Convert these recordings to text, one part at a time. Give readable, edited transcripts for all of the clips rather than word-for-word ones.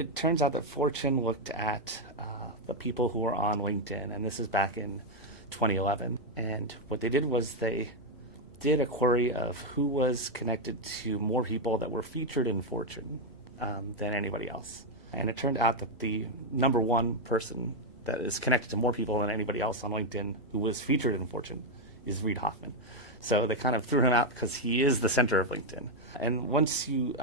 it turns out that Fortune looked at the people who were on LinkedIn, and this is back in 2011. And what they did was they did a query of who was connected to more people that were featured in Fortune than anybody else. And it turned out that the number one person that is connected to more people than anybody else on LinkedIn who was featured in Fortune is Reid Hoffman. So they kind of threw him out because he is the center of LinkedIn. And once you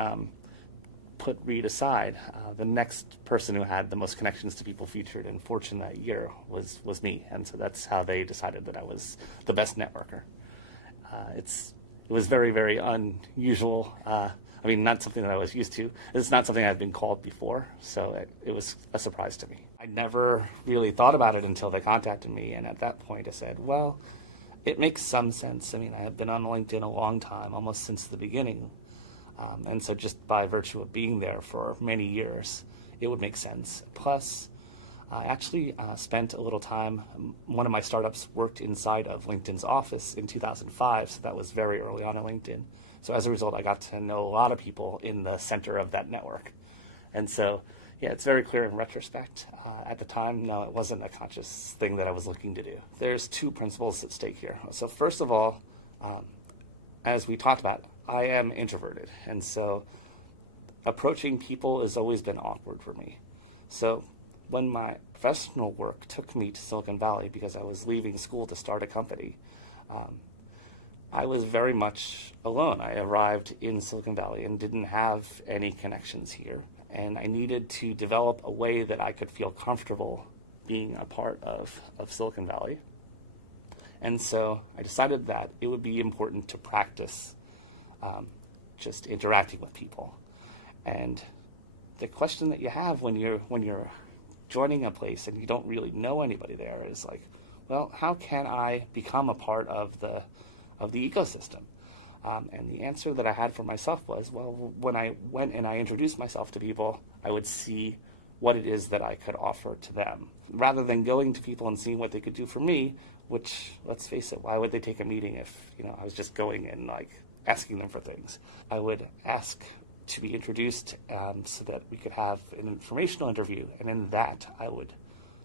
put Reid aside, the next person who had the most connections to people featured in Fortune that year was me. And so that's how they decided that I was the best networker. It was very, very unusual. I mean, not something that I was used to. It's not something I've been called before, so it was a surprise to me. I never really thought about it until they contacted me, and at that point I said, well, it makes some sense. I mean, I have been on LinkedIn a long time, almost since the beginning, and so just by virtue of being there for many years, it would make sense. Plus, I actually spent a little time, one of my startups worked inside of LinkedIn's office in 2005, so that was very early on in LinkedIn. So as a result, I got to know a lot of people in the center of that network. And so, yeah, it's very clear in retrospect. At the time, no, it wasn't a conscious thing that I was looking to do. There's two principles at stake here. So first of all, as we talked about, I am introverted. And so approaching people has always been awkward for me. So when my professional work took me to Silicon Valley because I was leaving school to start a company, I was very much alone. I arrived in Silicon Valley and didn't have any connections here. And I needed to develop a way that I could feel comfortable being a part of Silicon Valley. And so I decided that it would be important to practice just interacting with people. And the question that you have when you're joining a place and you don't really know anybody there is like, well, how can I become a part of the ecosystem? And the answer that I had for myself was, well, when I went and I introduced myself to people, I would see what it is that I could offer to them. Rather than going to people and seeing what they could do for me, which, let's face it, why would they take a meeting if, I was just going and asking them for things? I would ask to be introduced so that we could have an informational interview, and in that I would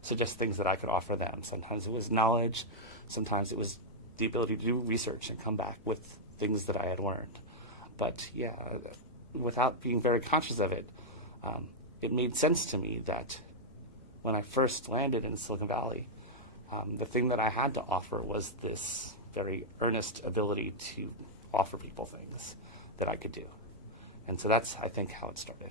suggest things that I could offer them. Sometimes it was knowledge, sometimes it was the ability to do research and come back with things that I had learned. But yeah, without being very conscious of it, it made sense to me that when I first landed in Silicon Valley, the thing that I had to offer was this very earnest ability to offer people things that I could do. And so that's, I think, how it started.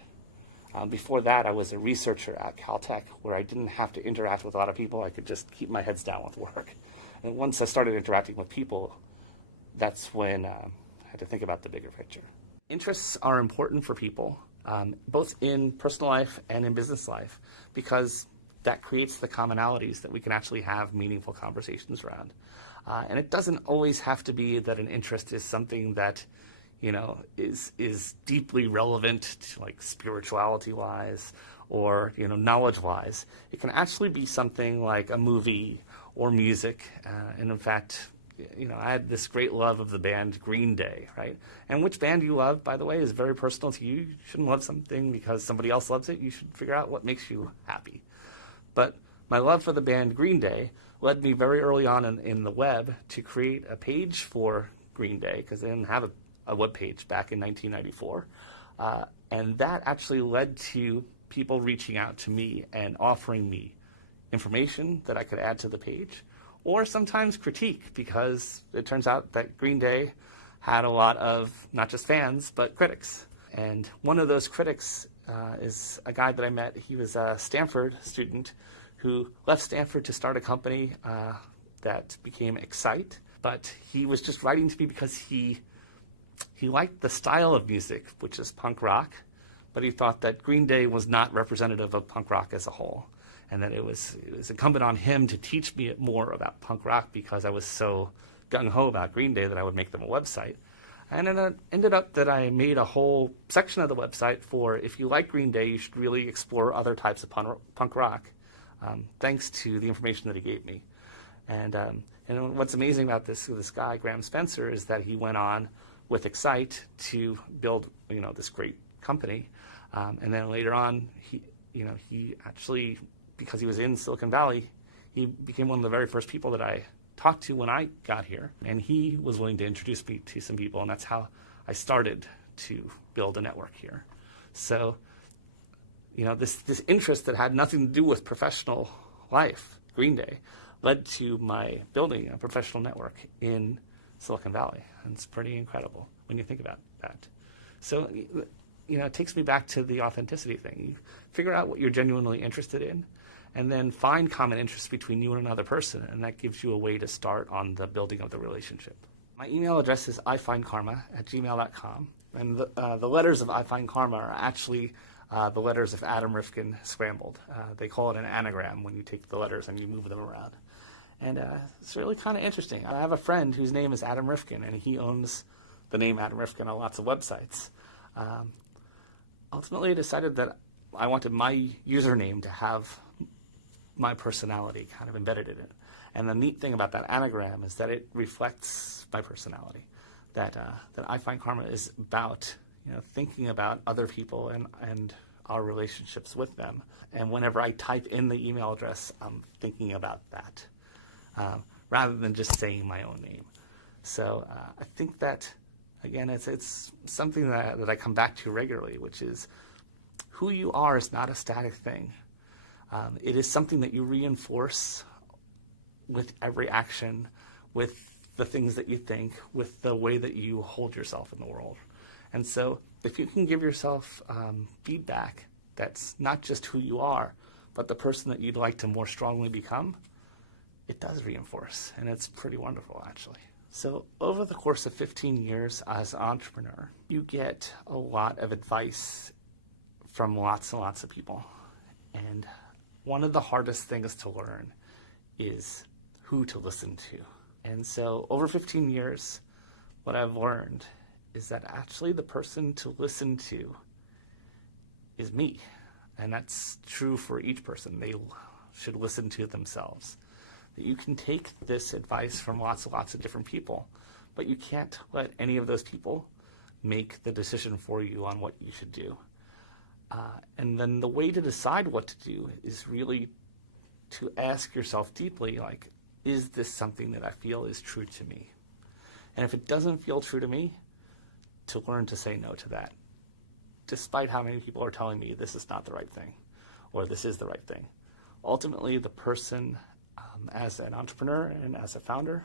Before that, I was a researcher at Caltech, where I didn't have to interact with a lot of people. I could just keep my heads down with work. And once I started interacting with people, that's when I had to think about the bigger picture. Interests are important for people, both in personal life and in business life, because that creates the commonalities that we can actually have meaningful conversations around. And it doesn't always have to be that an interest is something that is deeply relevant to spirituality-wise or knowledge-wise. It can actually be something like a movie or music. And in fact, I had this great love of the band Green Day, right? And which band you love, by the way, is very personal to you. You shouldn't love something because somebody else loves it. You should figure out what makes you happy. But my love for the band Green Day led me very early on in the web to create a page for Green Day, because they didn't have a web page back in 1994. And that actually led to people reaching out to me and offering me information that I could add to the page, or sometimes critique, because it turns out that Green Day had a lot of not just fans, but critics. And one of those critics is a guy that I met. He was a Stanford student who left Stanford to start a company that became Excite. But he was just writing to me because he liked the style of music, which is punk rock, but he thought that Green Day was not representative of punk rock as a whole, and that it was incumbent on him to teach me more about punk rock because I was so gung-ho about Green Day that I would make them a website. And it ended up that I made a whole section of the website for, if you like Green Day, you should really explore other types of punk rock, thanks to the information that he gave me. And what's amazing about this guy, Graham Spencer, is that he went on with Excite to build this great company. And then later on, he actually, because he was in Silicon Valley, he became one of the very first people that I talked to when I got here. And he was willing to introduce me to some people, and that's how I started to build a network here. So, this interest that had nothing to do with professional life, Green Day, led to my building a professional network in Silicon Valley. And it's pretty incredible when you think about that. So, it takes me back to the authenticity thing. You figure out what you're genuinely interested in, and then find common interests between you and another person, and that gives you a way to start on the building of the relationship. My email address is ifindkarma@gmail.com, and the letters of I Find Karma are actually the letters of Adam Rifkin scrambled. They call it an anagram when you take the letters and you move them around. And it's really kind of interesting. I have a friend whose name is Adam Rifkin, and he owns the name Adam Rifkin on lots of websites. Ultimately, I decided that I wanted my username to have my personality kind of embedded in it. And the neat thing about that anagram is that it reflects my personality. That I Find Karma is about thinking about other people and our relationships with them. And whenever I type in the email address, I'm thinking about that rather than just saying my own name. So I think that, again, it's something that I come back to regularly, which is who you are is not a static thing. It is something that you reinforce with every action, with the things that you think, with the way that you hold yourself in the world. And so if you can give yourself feedback that's not just who you are, but the person that you'd like to more strongly become, it does reinforce. And it's pretty wonderful, actually. So over the course of 15 years as an entrepreneur, you get a lot of advice from lots and lots of people. And one of the hardest things to learn is who to listen to. And so over 15 years, what I've learned is that actually the person to listen to is me. And that's true for each person. They should listen to themselves. That you can take this advice from lots and lots of different people, but you can't let any of those people make the decision for you on what you should do. And then the way to decide what to do is really to ask yourself deeply, like, is this something that I feel is true to me? And if it doesn't feel true to me, to learn to say no to that, despite how many people are telling me this is not the right thing, or this is the right thing. Ultimately, the person, as an entrepreneur and as a founder,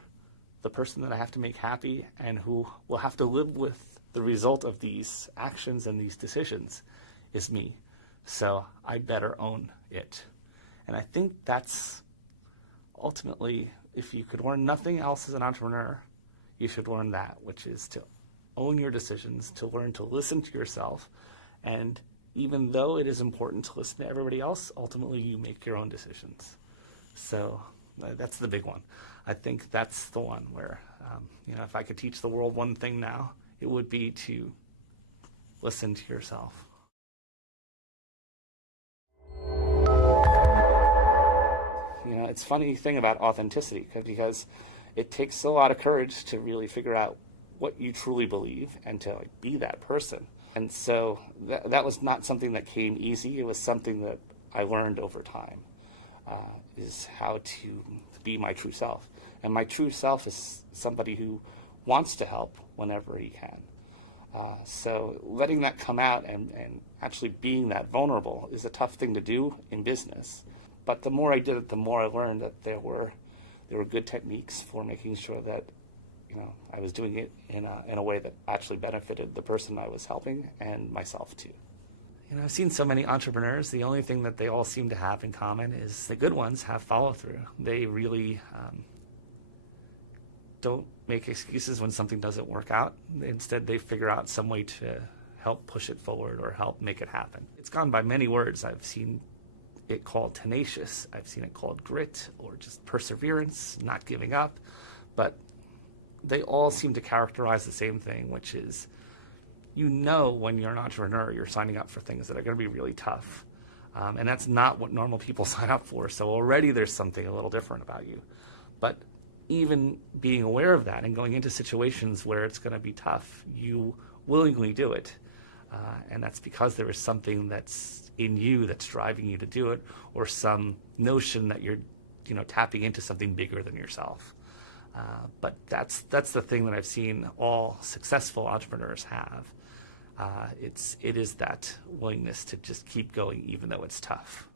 the person that I have to make happy and who will have to live with the result of these actions and these decisions is me. So I better own it. And I think that's ultimately, if you could learn nothing else as an entrepreneur, you should learn that, which is to own your decisions, to learn to listen to yourself. And even though it is important to listen to everybody else, ultimately you make your own decisions. So that's the big one. I think that's the one where, if I could teach the world one thing now, it would be to listen to yourself. It's a funny thing about authenticity, because it takes a lot of courage to really figure out what you truly believe and to be that person. And so that was not something that came easy. It was something that I learned over time, is how to be my true self. And my true self is somebody who wants to help whenever he can. So letting that come out and actually being that vulnerable is a tough thing to do in business. But the more I did it, the more I learned that there were good techniques for making sure that I was doing it in a way that actually benefited the person I was helping and myself too. I've seen so many entrepreneurs. The only thing that they all seem to have in common is the good ones have follow through. They really don't make excuses when something doesn't work out. Instead, they figure out some way to help push it forward or help make it happen. It's gone by many words. I've seen it called tenacious. I've seen it called grit or just perseverance, not giving up. But they all seem to characterize the same thing, which is, when you're an entrepreneur, you're signing up for things that are going to be really tough. And that's not what normal people sign up for. So already there's something a little different about you. But even being aware of that and going into situations where it's going to be tough, you willingly do it. And that's because there is something that's in you that's driving you to do it, or some notion that you're, tapping into something bigger than yourself. But that's the thing that I've seen all successful entrepreneurs have. It is that willingness to just keep going even though it's tough.